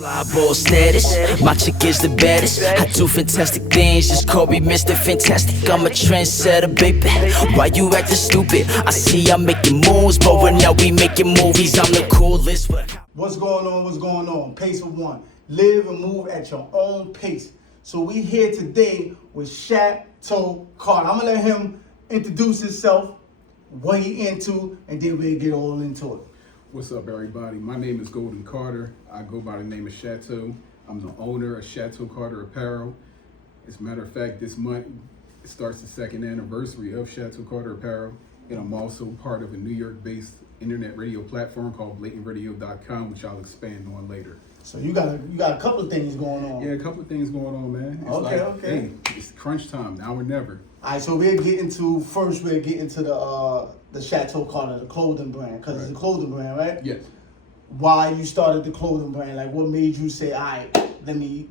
Fly ball status, my chick is the baddest. I do fantastic things, just call me Mr. Fantastic. I'm a trendsetter, baby. Why you acting stupid? I see I'm making moves, but when now we making movies, I'm the coolest. What's going on? What's going on? Pace of one. Live and move at your own pace. So we here today with Chateau. I'm gonna let him introduce himself, what he into, and then we'll get all into it. What's up, everybody? My name is Golden Carter. I go by the name of Chateau. I'm the owner of Chateau Carter Apparel. As a matter of fact, this month it starts the second anniversary of Chateau Carter Apparel, and I'm also part of a New York-based internet radio platform called blatantradio.com, which I'll expand on later. So you got a couple of things going on. Yeah, a couple of things going on, man. It's Okay. Hey, it's crunch time, now or never. All right, so we'll get into the Chateau Carter, the clothing brand, because it's a clothing brand, right? Yes. Why you started the clothing brand? Like, what made you say, all right, let me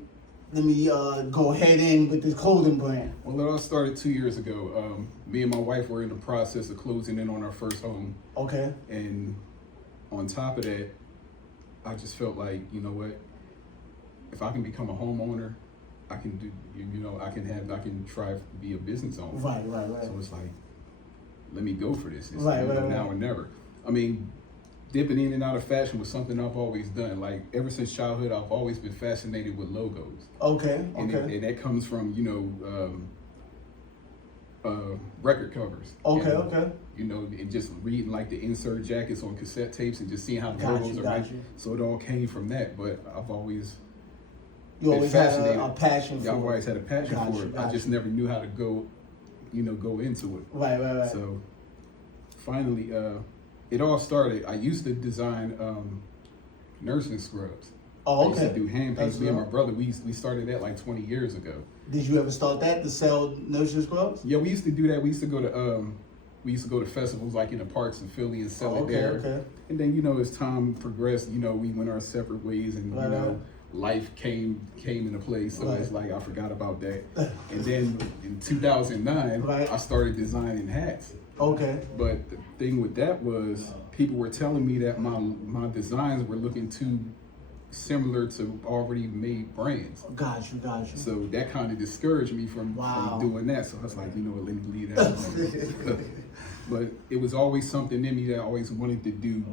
go head in with this clothing brand? Well, it all started 2 years ago. Me and my wife were in the process of closing in on our first home. Okay. And on top of that, I just felt like, you know what? If I can become a homeowner, I can do, I can try to be a business owner. Right. So it's like, let me go for this. It's right. Now or never. I mean, dipping in and out of fashion was something I've always done. Like, ever since childhood, I've always been fascinated with logos. Okay. And that comes from, record covers. Okay. And just reading like the insert jackets on cassette tapes and just seeing how the logos are made. So it all came from that. But I've always always fascinated. had a passion for it. I've always had a passion for it. I just never knew how to go into it. Right. So finally, it all started. I used to design nursing scrubs. Oh, okay. I used to do hand paints. Me and my brother, we started that like 20 years ago. Did you ever start that to sell nursing scrubs? Yeah, we used to do that. We used to go to festivals like in the parks in Philly and sell it there. Okay. And then as time progressed, we went our separate ways, and life came into place. So it's like I forgot about that. And then in 2009, I started designing hats. Okay. But the thing with that was people were telling me that my designs were looking too similar to already made brands. Got you. So that kind of discouraged me from doing that. So I was like, let me leave that alone. But it was always something in me that I always wanted to do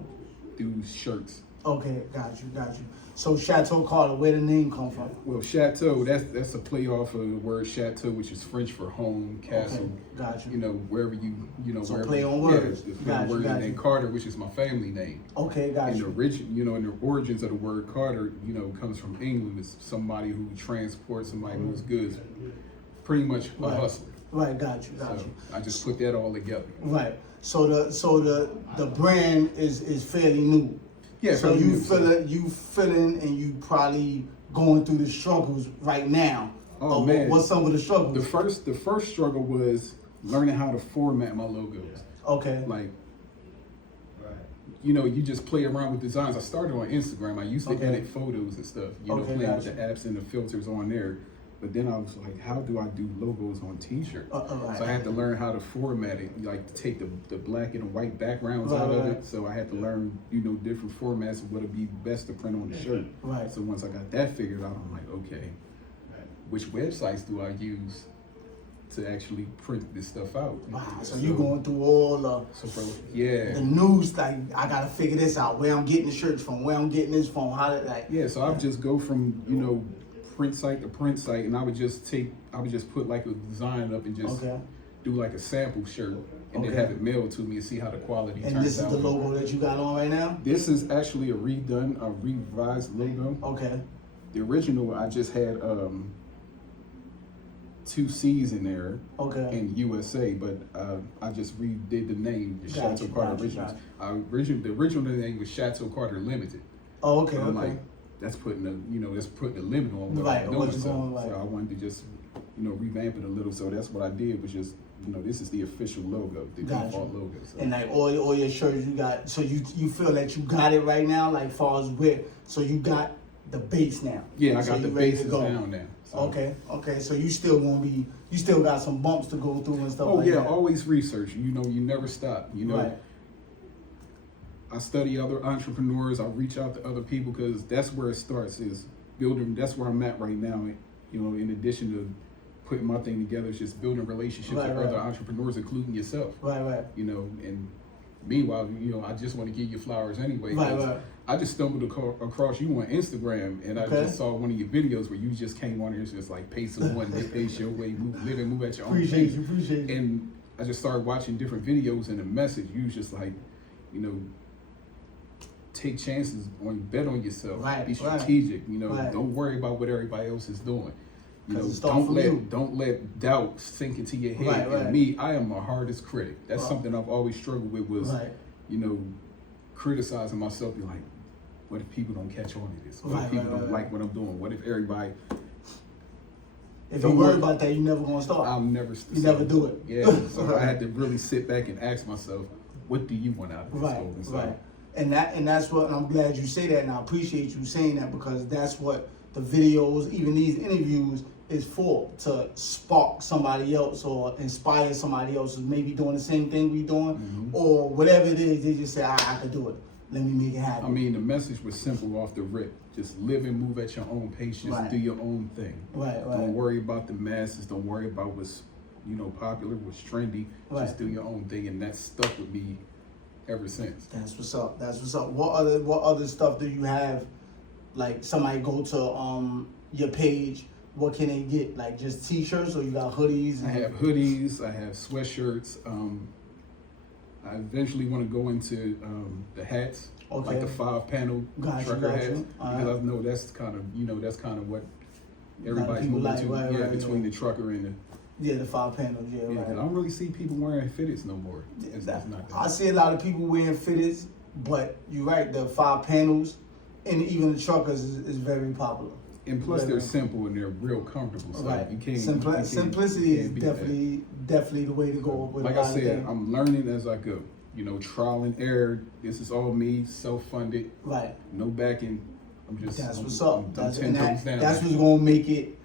shirts. Okay, got you. So Chateau Carter, where the name come from? Well, Chateau, that's a play off of the word chateau, which is French for home, castle. Okay, got you. Wherever so wherever. Play on words. Yeah, got you. And Carter, which is my family name. Okay, got you. And the origins of the word Carter, comes from England. It's somebody who transports somebody who's goods. Pretty much a hustler. Right, got you. I just put that all together. Right. So the brand is fairly new. Yeah, so you feeling and you probably going through the struggles right now. Oh man, what's some of the struggles? The first struggle was learning how to format my logos. Okay. Like, you just play around with designs. I started on Instagram. I used to edit photos and stuff. Playing with the apps and the filters on there. But then I was like, how do I do logos on T-shirts? So I had to learn how to format it, like to take the black and white backgrounds out of it. So I had to learn, different formats of what would be best to print on the shirt. Right. So once I got that figured out, I'm like, okay, which websites do I use to actually print this stuff out? Wow. So you going through all the news, like, I gotta figure this out, where I'm getting the shirts from, where I'm getting this from, how to so I would just go from, print site to print site, and I would just put like a design up and just do like a sample shirt and then have it mailed to me and see how the quality turns out. And this is the logo that you got on right now? This is actually a revised logo. Okay. The original, I just had 2 C's in there in USA, but I just redid the name, the Chateau Carter Originals. The original name was Chateau Carter Limited. Oh, okay. I'm like, that's putting a limit on what I'm doing. So I wanted to just, revamp it a little. So that's what I did, was just, this is the official logo, the default logo. So. And like all your shirts you got, so you feel that you got it right now, like far as where, so you got the base now. Yeah, I got the bases down now. So. Okay. So you still got some bumps to go through and stuff like that. Oh yeah, always research. You never stop. I study other entrepreneurs. I reach out to other people because that's where it starts. Is building. That's where I'm at right now. You know, in addition to putting my thing together, it's just building relationships with other entrepreneurs, including yourself. Right. You know, and meanwhile, you know, I just want to give you flowers anyway. Right. I just stumbled across you on Instagram, and I just saw one of your videos where you just came on here. It's just like pace of one, pace your way, live and move at your own pace. Appreciate you. And I just started watching different videos, and the message, you was just like, you know, take chances, bet on yourself, be strategic. You know, don't worry about what everybody else is doing. You know, don't let doubt sink into your head. And me, I am my hardest critic. That's something I've always struggled with. Was you know, criticizing myself. Be like, what if people don't catch on to this? What if people don't like what I'm doing? What if everybody? If you worry about that, you're never gonna start. I'll never. You never do it. Yeah. So I had to really sit back and ask myself, what do you want out of this? Right. And that's what, and I'm glad you say that, and I appreciate you saying that, because that's what the videos, even these interviews, is for, to spark somebody else or inspire somebody else who's maybe doing the same thing we doing, or whatever it is. They just say, I can do it. Let me make it happen. I mean, the message was simple off the rip. Just live and move at your own pace. Just do your own thing. Don't worry about the masses. Don't worry about what's, you know, popular, what's trendy. Just do your own thing, and that stuck with me ever since. That's what's up. What other stuff do you have? Like, somebody go to your page, what can they get? Like, just t-shirts, or you got hoodies? I have hoodies. I have sweatshirts. I eventually want to go into the hats, like the 5-panel trucker hats, because I know that's kind of what everybody's moving to. Between the trucker and the 5 panels. I don't really see people wearing fitteds no more. I see a lot of people wearing fitteds, but you're right. The 5 panels and even the truckers is very popular. And plus, they're simple and they're real comfortable. So you can't. Simplicity is definitely the way to go. With like I said, I'm learning as I go. You know, trial and error. This is all me, self-funded. No backing. I'm just. That's what's up. That's what's gonna make it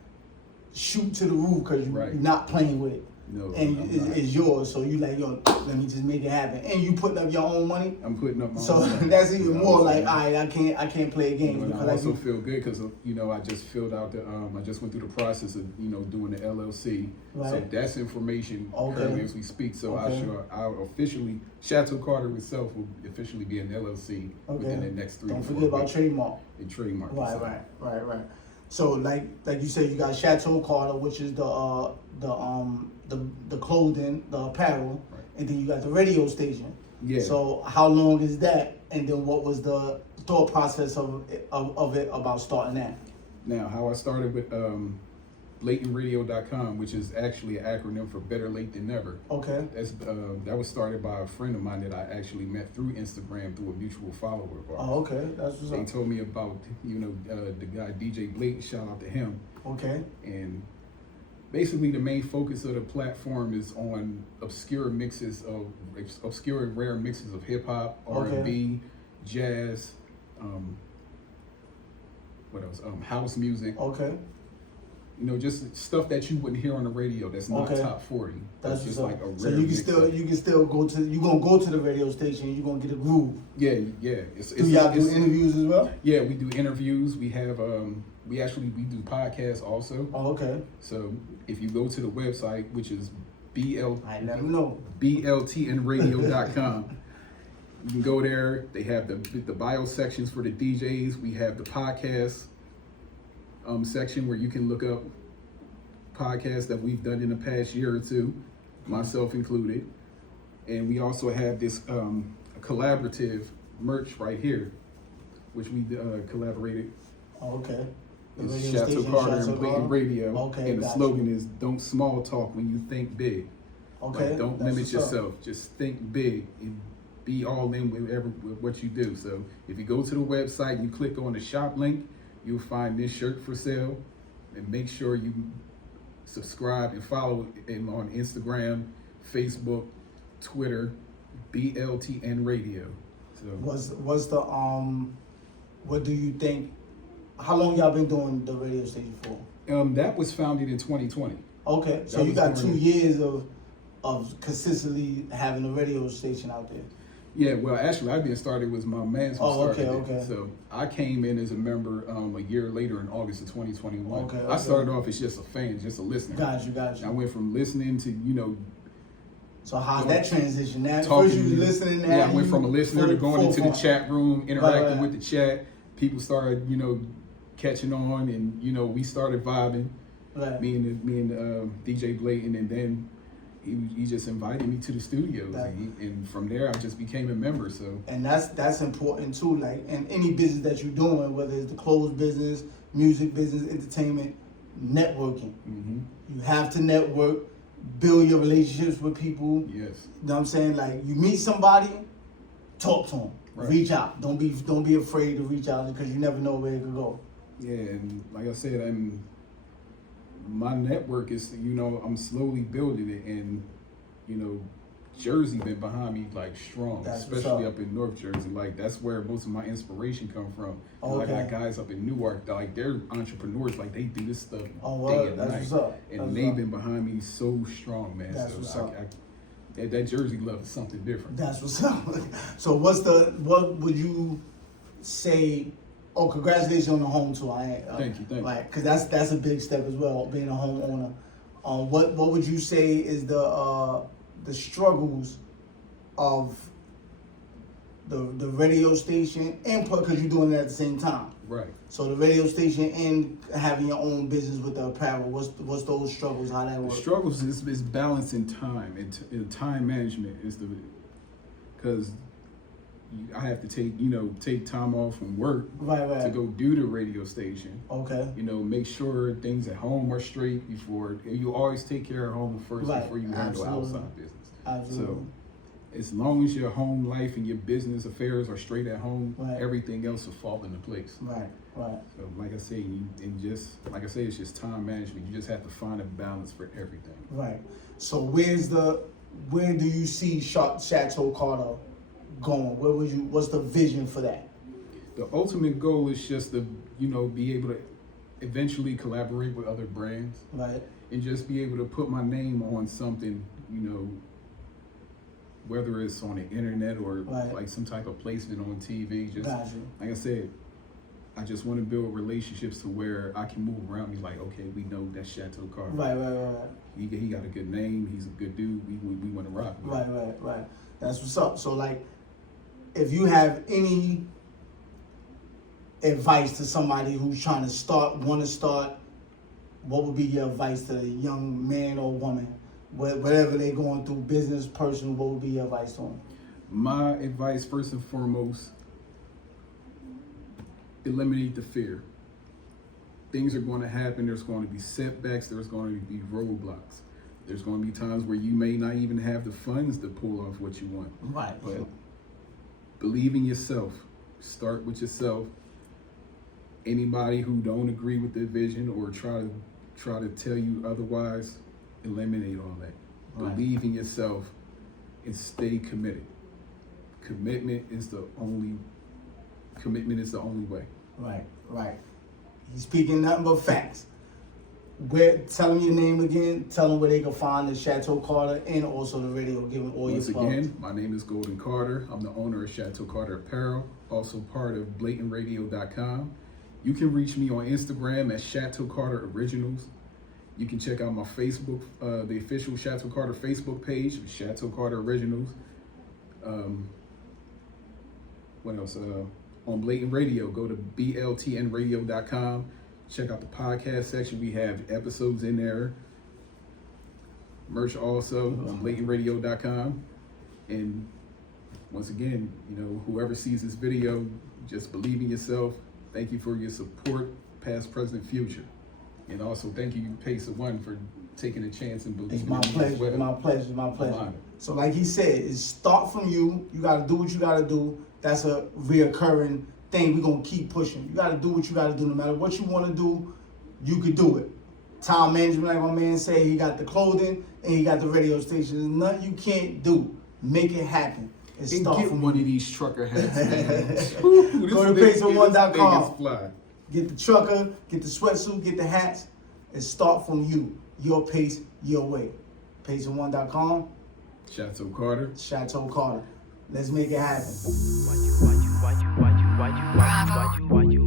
shoot to the roof, because you're not playing with it. No, and it's yours, so you like, yo, let me just make it happen. And you putting up your own money. I'm putting up my own money. So that's even more like, all right, I can't play a game. But I also feel good because, you know, I just filled out I just went through the process of, you know, doing the LLC. So that's information currently as we speak. So I'll officially, Chateau Carter itself will officially be an LLC within the next 3 to 4 weeks. Don't forget about trademark. And trademark. Right. So like you said, you got Chateau Carter, which is the clothing, the apparel, and then you got the radio station. So how long is that? And then what was the thought process of it about starting that? Now, how I started with blatantradio.com, which is actually an acronym for Better Late Than Never. That was started by a friend of mine that I actually met through Instagram through a mutual follower of ours. That's what's up. They told me about, you know, the guy DJ Blake. Shout out to him. And basically, the main focus of the platform is on obscure and rare mixes of hip hop, R&B, jazz, what else? House music. You know, just stuff that you wouldn't hear on the radio. That's not top 40. That's just like a rare. So you can still go to. You gonna go to the radio station. You gonna get a groove. Yeah. Do y'all do interviews as well? Yeah, we do interviews. We have we do podcasts also. So if you go to the website, which is bltnradio.com, you can go there. They have the bio sections for the DJs. We have the podcast section where you can look up podcasts that we've done in the past year or two, myself included. And we also have this collaborative merch right here, which we collaborated. It's Chateau Carter and Blatant Radio. And the slogan is, don't small talk when you think big. Like, don't limit yourself. Just think big and be all in with what you do. So if you go to the website and you click on the shop link, you'll find this shirt for sale. And make sure you subscribe and follow him on Instagram, Facebook, Twitter, BLTN Radio. So what's the what do you think? How long y'all been doing the radio station for? That was founded in 2020. So you got 2 years of consistently having a radio station out there. Yeah, well, actually, I didn't start. It was my man who started it. So I came in as a member a year later in August of 2021. I started off as just a fan, just a listener. Got you. I went from listening to, So how's that transition? Now, first you was listening. Yeah, I went from a listener to going into the chat room, interacting with the chat. People started, catching on, and we started vibing. Right. Me and DJ Blayton, and then he just invited me to the studios, and from there I just became a member. So, and that's important too. Like in any business that you're doing, whether it's the clothes business, music business, entertainment, networking. Mm-hmm. You have to network, build your relationships with people. Yes. You know what I'm saying? Like you meet somebody, talk to them, reach out. Don't be afraid to reach out because you never know where it could go. Yeah, and like I said, my network is, I'm slowly building it, and, Jersey been behind me like strong, especially up in North Jersey. Like that's where most of my inspiration come from. I got guys up in Newark, like they're entrepreneurs, like they do this stuff day and night, and they've been behind me so strong, man. That's what's up. That Jersey love is something different. That's what's up. So what would you say? Oh, congratulations on the home tour. Thank you. Like, cause that's a big step as well, being a homeowner. What would you say is the struggles of the radio station and because you're doing it at the same time? Right. So the radio station and having your own business with the apparel. What's those struggles? How that works? The struggles is balancing time and time management is because I have to take time off from work to go do the radio station. Okay. Make sure things at home are straight before you always take care of home first before you handle outside business. Absolutely. So as long as your home life and your business affairs are straight at home, everything else will fall into place. Right. So like I say, it's just time management. You just have to find a balance for everything. Right. So where do you see Chateau Carter going? What's the vision for that? The ultimate goal is just to, be able to eventually collaborate with other brands. Right. And just be able to put my name on something, whether it's on the internet or like some type of placement on TV. Just like I said, I just want to build relationships to where I can move around and be like, okay, we know that's Chateau Carter. Right. He got a good name. He's a good dude. We want to rock with him. Right. That's what's up. So like, if you have any advice to somebody who's trying to want to start, what would be your advice to the young man or woman, whatever they're going through, business, personal, what would be your advice to them? My advice, first and foremost, eliminate the fear. Things are going to happen. There's going to be setbacks. There's going to be roadblocks. There's going to be times where you may not even have the funds to pull off what you want. Right. But believe in yourself. Start with yourself. Anybody who don't agree with the vision or try to tell you otherwise, eliminate all that. Right. Believe in yourself and stay committed. Commitment is the only way. Right. He's speaking nothing but facts. Tell them your name again. Tell them where they can find the Chateau Carter and also the radio. Give them all Once your plugs. again, my name is Golden Carter. I'm the owner of Chateau Carter Apparel, also part of BlatantRadio.com. You can reach me on Instagram at Chateau Carter Originals. You can check out my Facebook, the official Chateau Carter Facebook page, Chateau Carter Originals. What else? On Blatant Radio, go to BLTNradio.com. Check out the podcast section. We have episodes in there. Merch also on BlatantRadio.com. And once again, whoever sees this video, just believe in yourself. Thank you for your support, past, present, future. And also thank you, Pace of One, for taking a chance and believing in me as well. My pleasure. So like he said, it's start from you. You got to do what you got to do. That's a reoccurring thing. We're going to keep pushing. You got to do what you got to do. No matter what you want to do, you could do it. Time management, like my man say, he got the clothing and he got the radio station. There's nothing you can't do. Make it happen. And get from one of these trucker hats, man. Go to pace1.com. Get the trucker, get the sweatsuit, get the hats, and start from you. Your pace, your way. Pace1.com. Chateau Carter. Chateau Carter. Let's make it happen. Why you